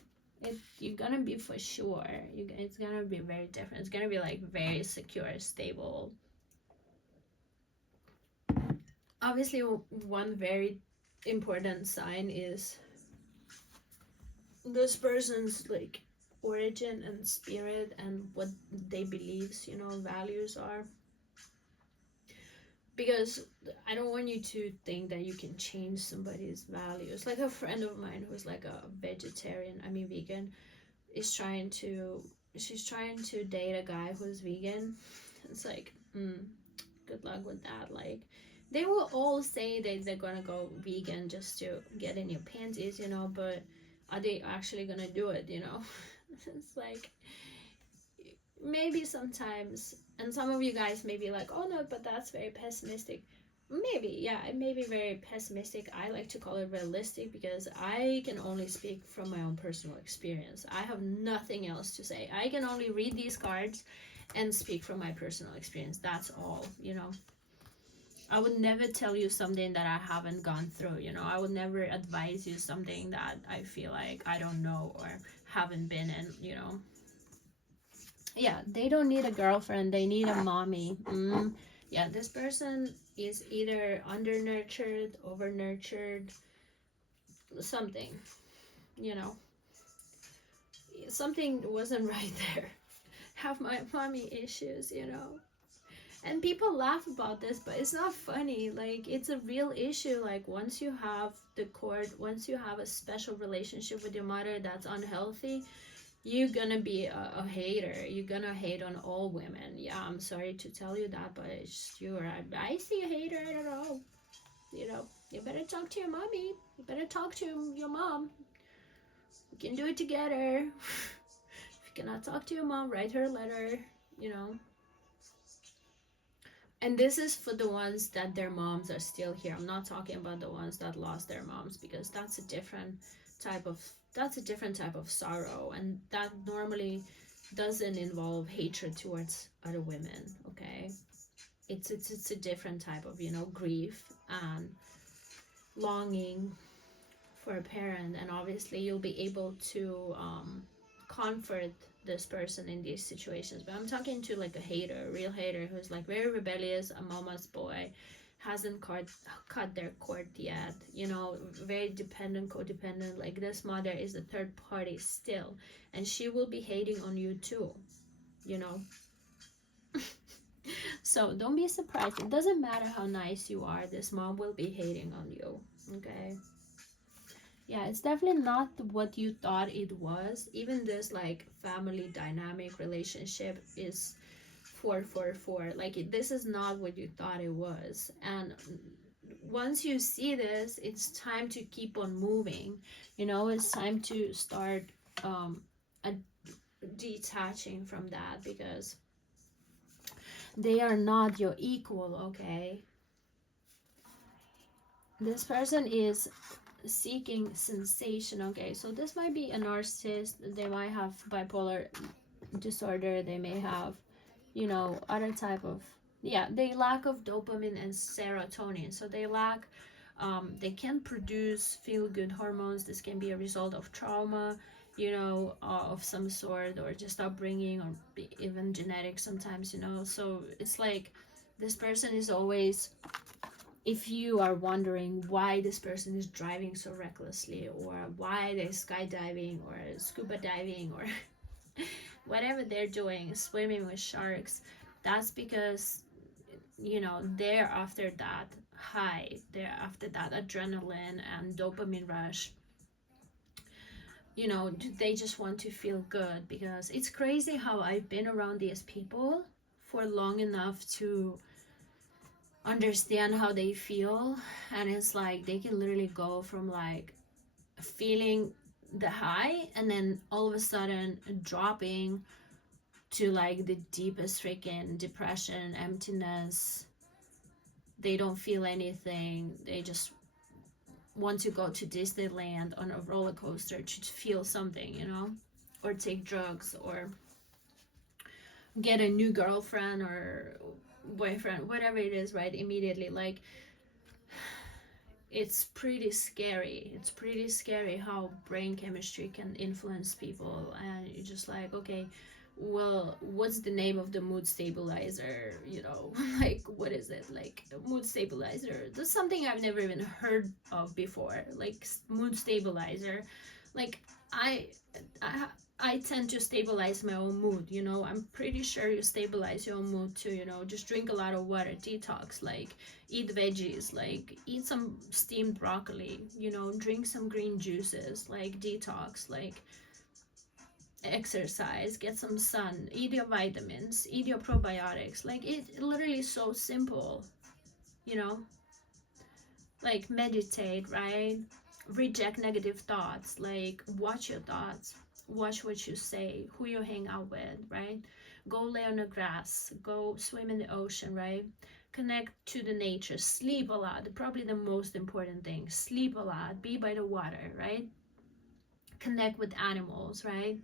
you're gonna be, for sure, it's gonna be very different. It's gonna be like very secure, stable. Obviously, one very important sign is this person's, like, origin and spirit, and what they beliefs, you know, values are. Because I don't want you to think that you can change somebody's values. Like, a friend of mine who's like a vegan, is trying to, she's trying to date a guy who's vegan. It's like, good luck with that. Like, they will all say that they're gonna go vegan just to get in your panties, you know, but are they actually gonna do it, you know? It's like, maybe sometimes, and some of you guys may be like, oh no, but that's very pessimistic. Maybe, yeah, it may be very pessimistic. I like to call it realistic, because I can only speak from my own personal experience. I have nothing else to say. I can only read these cards and speak from my personal experience. That's all, you know. I would never tell you something that I haven't gone through, you know. I would never advise you something that I feel like I don't know or haven't been in, you know. Yeah, they don't need a girlfriend, they need a mommy. Yeah, this person is either under nurtured, over nurtured, something, you know. Something wasn't right there. Have my mommy issues, you know. And people laugh about this, but it's not funny. Like, it's a real issue. Like, once you have once you have a special relationship with your mother that's unhealthy, you're gonna be a hater. You're gonna hate on all women. Yeah, I'm sorry to tell you that, but it's true. I see a hater. I don't know. You know, you better talk to your mommy. You better talk to your mom. We can do it together. If you cannot talk to your mom, write her a letter. You know. And this is for the ones that their moms are still here. I'm not talking about the ones that lost their moms, because that's a different type of sorrow, and that normally doesn't involve hatred towards other women. Okay, it's a different type of, you know, grief and longing for a parent. And obviously you'll be able to comfort this person in these situations. But I'm talking to like a hater, a real hater, who's like very rebellious, a mama's boy, hasn't cut their cord yet, you know, very dependent, codependent. Like, this mother is a third party still, and she will be hating on you too, you know. So don't be surprised. It doesn't matter how nice you are, this mom will be hating on you. Okay, Yeah, it's definitely not what you thought it was. Even this like family dynamic relationship is 444. Like this is not what you thought it was. And once you see this, it's time to keep on moving. You know, it's time to start um a, detaching from that, because they are not your equal, okay? This person is seeking sensation, okay? So this might be a narcissist. They might have bipolar disorder. They may have, you know, other type of, yeah, they lack of dopamine and serotonin. So they lack, they can't produce feel good hormones. This can be a result of trauma, you know, of some sort, or just upbringing, or even genetic sometimes, you know. So it's like this person is always, if you are wondering why this person is driving so recklessly, or why they're skydiving or scuba diving, or whatever they're doing, swimming with sharks, that's because, you know, they're after that high, they're after that adrenaline and dopamine rush. You know, they just want to feel good. Because it's crazy how I've been around these people for long enough to understand how they feel. And it's like they can literally go from like feeling the high, and then all of a sudden dropping to like the deepest freaking depression, emptiness. They don't feel anything. They just want to go to Disneyland on a roller coaster to feel something, you know, or take drugs, or get a new girlfriend or boyfriend, whatever it is, right? Immediately. Like, it's pretty scary. It's pretty scary how brain chemistry can influence people. And you're just like, okay, well, what's the name of the mood stabilizer, you know? Like, what is it? Like, mood stabilizer, that's something I've never even heard of before. Like, mood stabilizer. Like, i i I tend to stabilize my own mood, you know. I'm pretty sure you stabilize your own mood too, you know. Just drink a lot of water, detox, like eat veggies, like eat some steamed broccoli, you know, drink some green juices, like detox, like exercise, get some sun, eat your vitamins, eat your probiotics. Like it literally is so simple, you know. Like meditate, right? Reject negative thoughts, like watch your thoughts, watch what you say, who you hang out with, right? Go lay on the grass, go swim in the ocean, right? Connect to the nature, sleep a lot, probably the most important thing. Sleep a lot, be by the water, right? Connect with animals, right?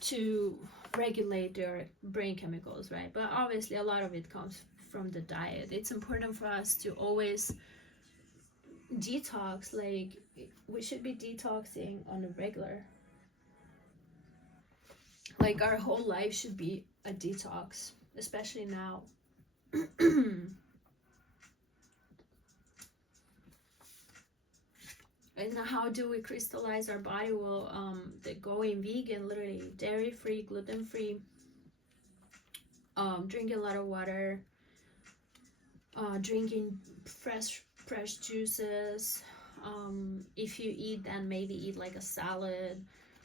To regulate their brain chemicals, right? But obviously a lot of it comes from the diet. It's important for us to always detox. Like, we should be detoxing on a regular, like our whole life should be a detox, especially now. And how do we crystallize our body? Well, the going vegan, literally dairy free, gluten free, drinking a lot of water, drinking fresh juices. If you eat, then maybe eat like a salad,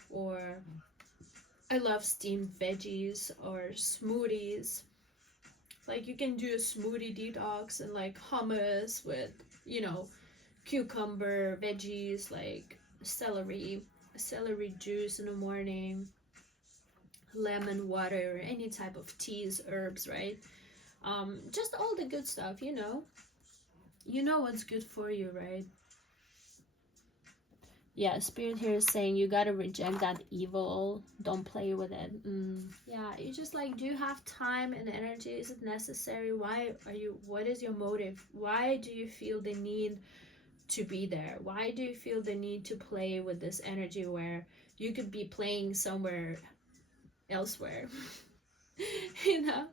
or I love steamed veggies or smoothies. Like, you can do a smoothie detox, and like hummus with, you know, cucumber, veggies, like celery juice in the morning, lemon water, any type of teas, herbs, right? Just all the good stuff, you know. You know what's good for you, right? Yeah, spirit here is saying you gotta reject that evil. Don't play with it. Yeah, you just like, do you have time and energy? Is it necessary? Why are you, what is your motive? Why do you feel the need to be there? Why do you feel the need to play with this energy where you could be playing somewhere elsewhere? You know,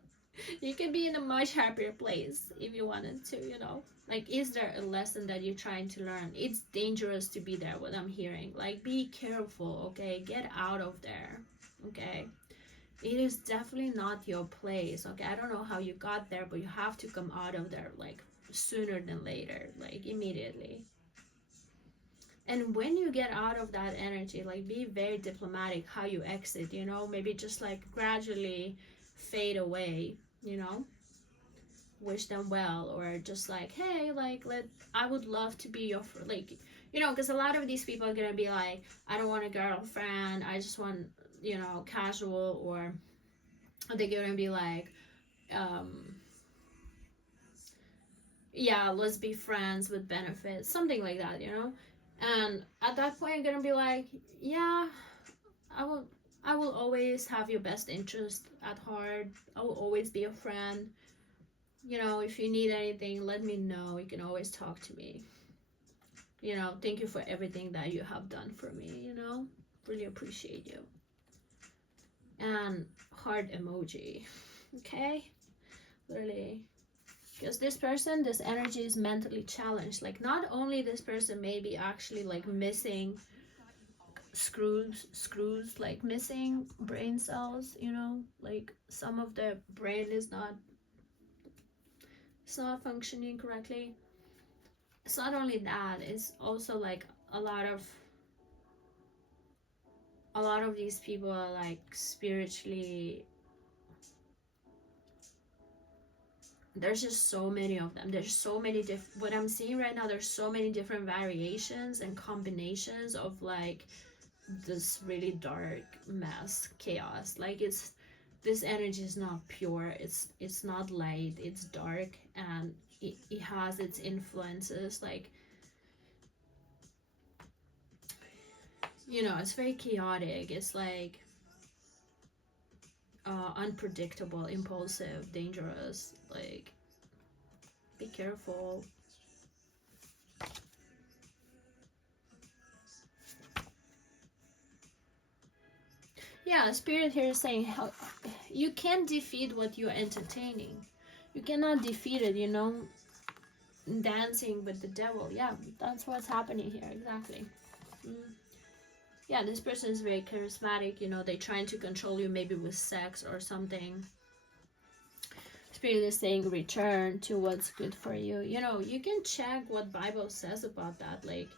you could be in a much happier place if you wanted to, you know. Like, is there a lesson that you're trying to learn? It's dangerous to be there, what I'm hearing. Like, be careful, okay? Get out of there, okay? It is definitely not your place, okay? I don't know how you got there, but you have to come out of there, like, sooner than later, like, immediately. And when you get out of that energy, like, be very diplomatic how you exit, you know, maybe just like gradually fade away, you know, wish them well, or just like, hey, like, I would love to be your like, you know, because a lot of these people are gonna be like, I don't want a girlfriend, I just want, you know, casual, or they're gonna be like, yeah, let's be friends with benefits, something like that, you know. And at that point, I'm gonna be like, yeah, I will, I will always have your best interest at heart. I will always be a friend. You know, if you need anything, let me know. You can always talk to me. You know, thank you for everything that you have done for me, you know. Really appreciate you. And heart emoji. Okay? Literally. Because this person, this energy is mentally challenged. Like, not only this person may be actually like missing screws, like missing brain cells, you know, like some of the brain is not, it's not functioning correctly. It's not only that, it's also like a lot of these people are like spiritually, there's just so many of them, there's so many different, what I'm seeing right now, there's so many different variations and combinations of like this really dark mess, chaos. Like, it's, this energy is not pure, it's not light, it's dark, and it has its influences, like, you know, it's very chaotic, it's like unpredictable, impulsive, dangerous, like, be careful. Yeah, spirit here is saying how you can't defeat what you're entertaining. You cannot defeat it, you know. Dancing with the devil. Yeah, that's what's happening here, exactly. Mm. Yeah, this person is very charismatic, you know, they're trying to control you maybe with sex or something. Spirit is saying return to what's good for you. You know, you can check what Bible says about that. Like,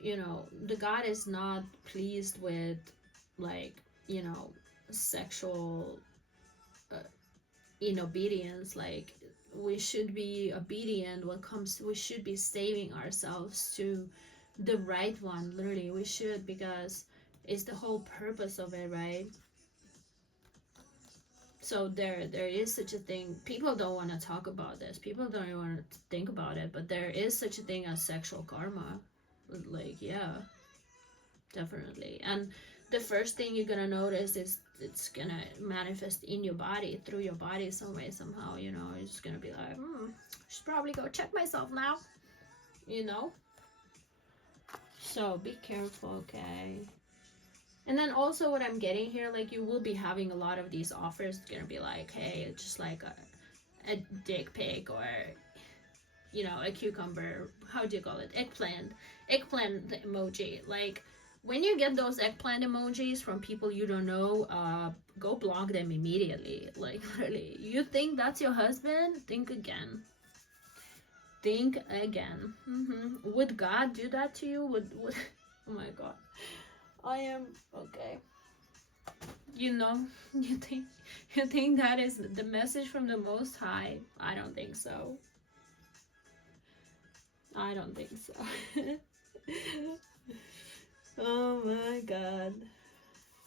you know, the God is not pleased with, like, you know, sexual in obedience. Like, we should be obedient when it comes, we should be saving ourselves to the right one. Literally, we should, because it's the whole purpose of it, right? So there is such a thing. People don't want to talk about this, people don't even want to think about it, but there is such a thing as sexual karma. Like, yeah, definitely. And the first thing you're gonna notice is it's gonna manifest in your body, through your body, some way, somehow, you know. It's just gonna be like, I should probably go check myself now, you know. So be careful, okay? And then also what I'm getting here, like, you will be having a lot of these offers. It's gonna be like, hey, it's just like a dick pic, or, you know, a cucumber, how do you call it, eggplant emoji. Like, when you get those eggplant emojis from people you don't know, go block them immediately. Like, really, you think that's your husband? Think again. Think again. Would God do that to you? Would oh my God, I am okay. You know, you think that is the message from the Most High? I don't think so. I don't think so. Oh my God.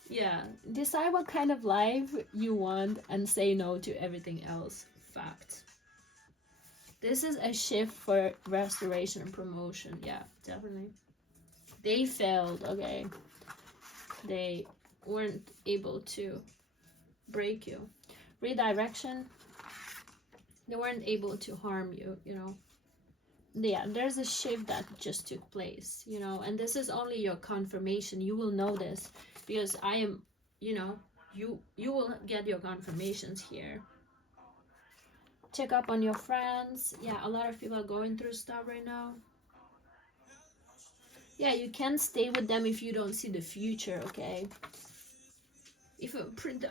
Yeah, decide what kind of life you want and say no to everything else. Fact. This is a shift for restoration and promotion. Yeah, definitely. They failed, okay? They weren't able to break you. Redirection. They weren't able to harm you, you know? Yeah, there's a shift that just took place, you know, and this is only your confirmation. You will know this because I am, you know, you will get your confirmations here. Check up on your friends. Yeah, a lot of people are going through stuff right now. Yeah, you can't stay with them if you don't see the future, okay? If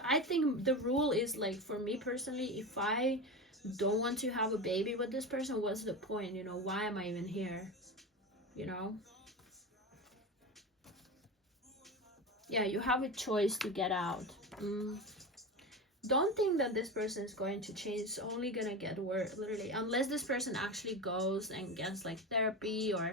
I think the rule is, like, for me personally, if I don't want to have a baby with this person, what's the point? You know, why am I even here? You know? Yeah, you have a choice to get out. Don't think that this person is going to change. It's only gonna get worse, literally, unless this person actually goes and gets like therapy, or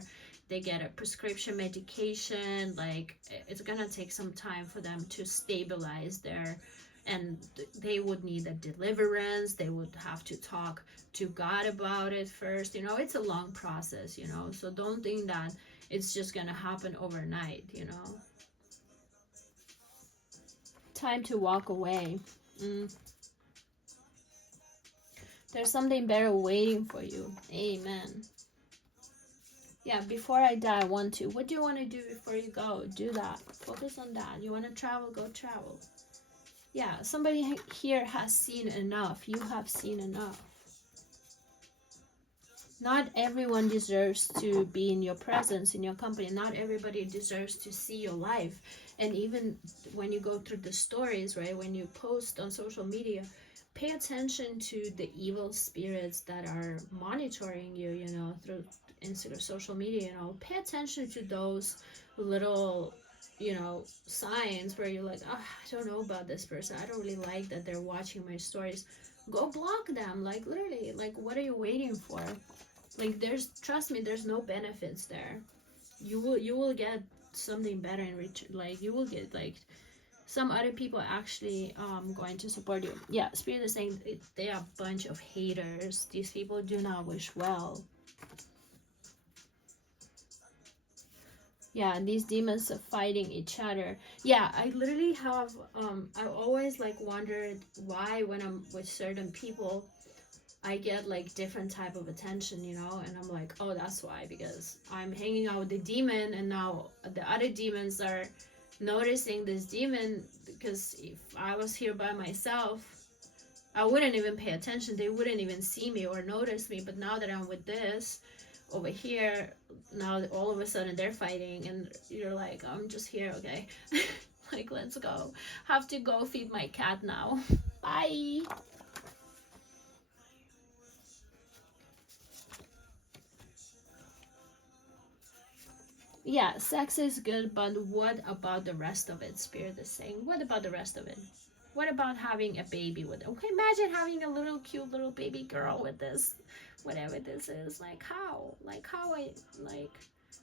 they get a prescription medication. Like, it's gonna take some time for them to stabilize their, and they would need a deliverance. They would have to talk to God about it first. You know, it's a long process, you know, so don't think that it's just gonna happen overnight, you know. Time to walk away. There's something better waiting for you. Amen. Yeah, before I die, I want to. What do you want to do before you go? Do that. Focus on that. You want to travel? Go travel. Yeah, somebody here has seen enough. You have seen enough. Not everyone deserves to be in your presence, in your company. Not everybody deserves to see your life. And even when you go through the stories, right, when you post on social media, pay attention to the evil spirits that are monitoring you, you know, through Instagram, social media, you know. Pay attention to those little, you know, signs where you're like, oh, I don't know about this person. I don't really like that they're watching my stories. Go block them. Like, literally, like, what are you waiting for? Like, trust me, there's no benefits there. You will get something better in return. Like, you will get like some other people actually going to support you. Yeah, spirit is saying they are a bunch of haters. These people do not wish well. Yeah, these demons are fighting each other. Yeah, I literally have I always like wondered why when I'm with certain people I get like different type of attention, you know, and I'm like, oh, that's why, because I'm hanging out with the demon, and now the other demons are noticing this demon. Because if I was here by myself, I wouldn't even pay attention. They wouldn't even see me or notice me. But now that I'm with this over here, now all of a sudden they're fighting, and you're like, I'm just here, okay? Like, let's go. Have to go feed my cat now. Bye. Yeah, sex is good, but what about the rest of it? Spirit is saying, what about the rest of it? What about having a baby with it? Okay, imagine having a little cute little baby girl with this, whatever this is. Like, how? Like, how like,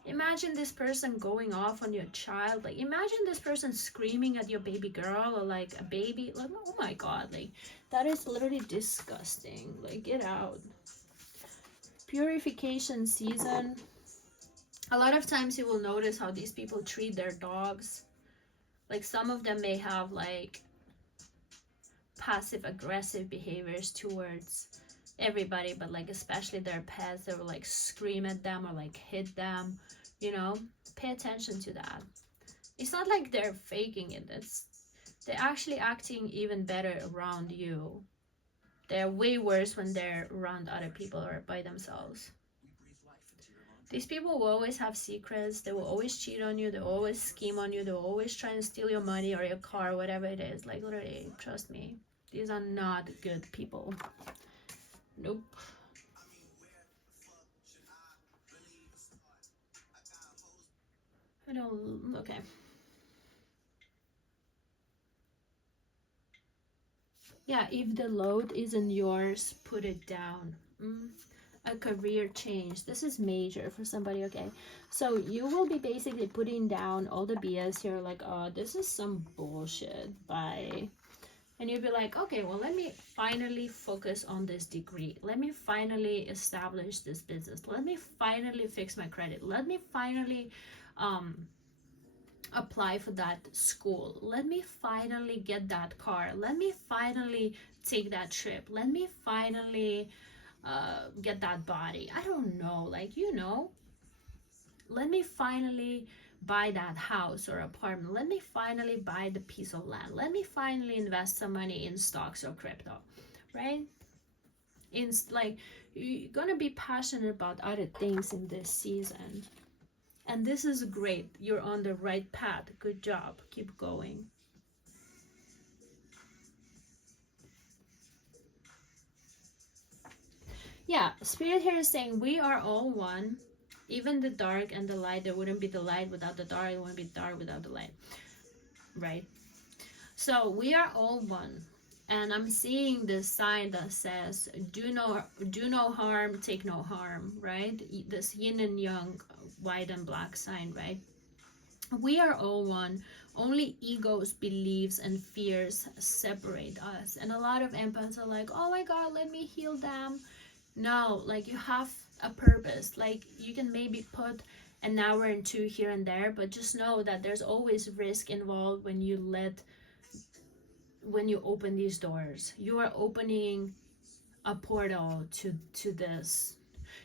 imagine this person going off on your child. Like, imagine this person screaming at your baby girl, or like a baby. Like, oh my God, like, that is literally disgusting. Like, get out. Purification season. A lot of times you will notice how these people treat their dogs. Like, some of them may have like passive aggressive behaviors towards everybody, but like especially their pets. They will like scream at them or like hit them, you know. Pay attention to that. It's not like they're faking it. They're actually acting even better around you. They're way worse when they're around other people or by themselves. These people will always have secrets. They will always cheat on you. They will always scheme on you. They will always try and steal your money or your car, whatever it is. Like, literally, trust me. These are not good people. Nope. I don't... Okay. Yeah, if the load isn't yours, put it down. A career change. This is major for somebody, okay? So you will be basically putting down all the BS here, like, oh, this is some bullshit. Bye. And you'll be like, okay, well, let me finally focus on this degree. Let me finally establish this business. Let me finally fix my credit. Let me finally apply for that school. Let me finally get that car. Let me finally take that trip. Let me finally get that body. I don't know, like, you know, let me finally buy that house or apartment. Let me finally buy the piece of land. Let me finally invest some money in stocks or crypto, right? It's like you're gonna be passionate about other things in this season, and this is great. You're on the right path. Good job. Keep going. Yeah, spirit here is saying we are all one. Even the dark and the light, there wouldn't be the light without the dark, it wouldn't be dark without the light. right? So we are all one. And I'm seeing this sign that says, do no harm, take no harm, right? This yin and yang, white and black sign, right? We are all one. Only egos, beliefs, and fears separate us. And a lot of empaths are like, oh my God, let me heal them. No, like you have a purpose. Like you can maybe put an hour and two here and there, but just know that there's always risk involved when you open these doors. You are opening a portal to this.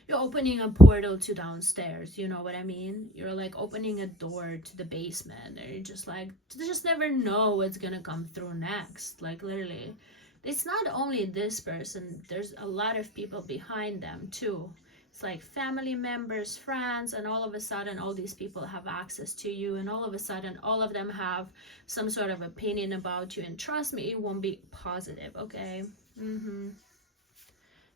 You're opening a portal to downstairs, you know what I mean? You're like opening a door to the basement, and you're just like, you just never know what's gonna come through next. Like literally, it's not only this person, there's a lot of people behind them too. It's like family members, friends, and all of a sudden all these people have access to you, and all of a sudden all of them have some sort of opinion about you, and trust me, it won't be positive, okay?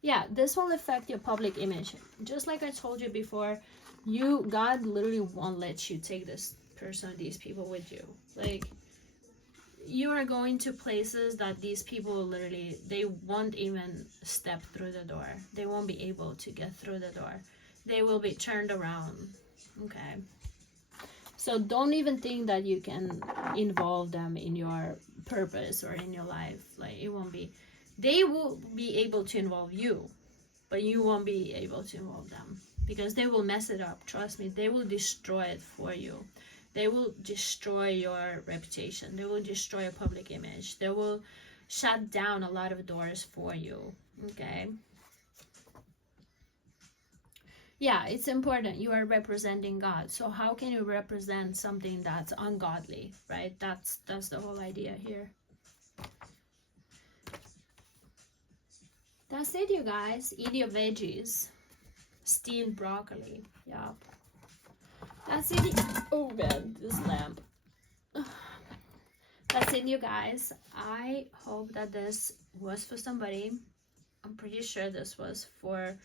Yeah, this will affect your public image. Just like I told you before, God literally won't let you take this person, these people with you. Like, you are going to places that these people literally, they won't even step through the door. They won't be able to get through the door. They will be turned around. Okay. So don't even think that you can involve them in your purpose or in your life. Like, it won't be. They will be able to involve you, but you won't be able to involve them because they will mess it up. Trust me, they will destroy it for you. They will destroy your reputation. They will destroy your public image. They will shut down a lot of doors for you. Okay. Yeah, it's important. You are representing God. So how can you represent something that's ungodly, right? That's the whole idea here. That's it, you guys. Eat your veggies. Steamed broccoli. Yup. That's it. Oh man, this lamp. That's it, you guys. I hope that this was for somebody. I'm pretty sure this was for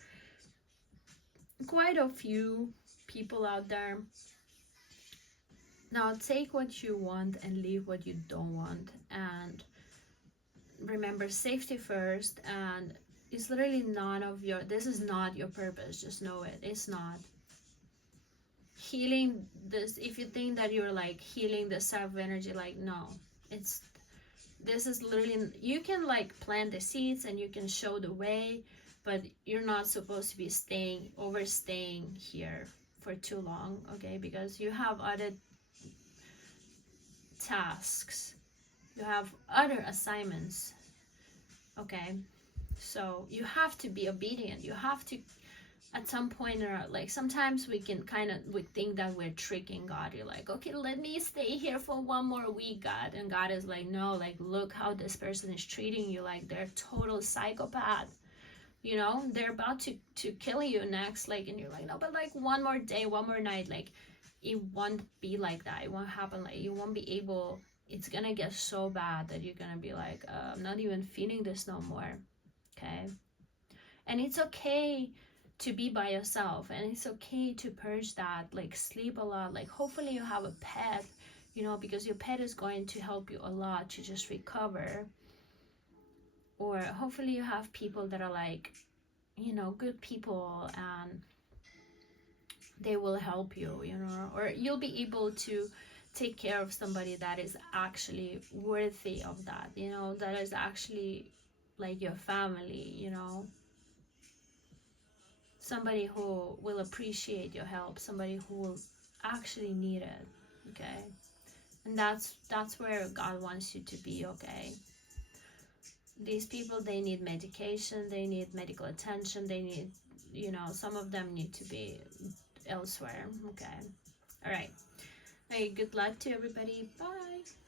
quite a few people out there. Now take what you want and leave what you don't want, and remember safety first. And it's literally none of your, this is not your purpose, just know it, it's not. Healing this, if you think that you're like healing the self energy, like no, it's, this is literally, you can like plant the seeds and you can show the way, but you're not supposed to be overstaying here for too long, okay? Because you have other tasks, you have other assignments, okay? So you have to be obedient. You have to, at some point, or like sometimes we can we think that we're tricking God. You're like, okay, let me stay here for one more week, God. And God is like, no, like, look how this person is treating you. Like, they're total psychopath. You know, they're about to kill you next. Like, and you're like, no, but like one more day, one more night. Like, it won't be like that. It won't happen. Like, you won't be able, it's gonna get so bad that you're gonna be like, I'm not even feeling this no more. Okay. And it's okay to be by yourself, and it's okay to purge that, like sleep a lot. Like, hopefully you have a pet, you know, because your pet is going to help you a lot to just recover. Or hopefully you have people that are like, you know, good people, and they will help you, you know, or you'll be able to take care of somebody that is actually worthy of that, you know, that is actually like your family, you know, somebody who will appreciate your help, somebody who will actually need it, okay? And that's where God wants you to be, okay? These people, they need medication, they need medical attention, they need, you know, some of them need to be elsewhere, okay? All right. Hey, good luck to everybody. Bye.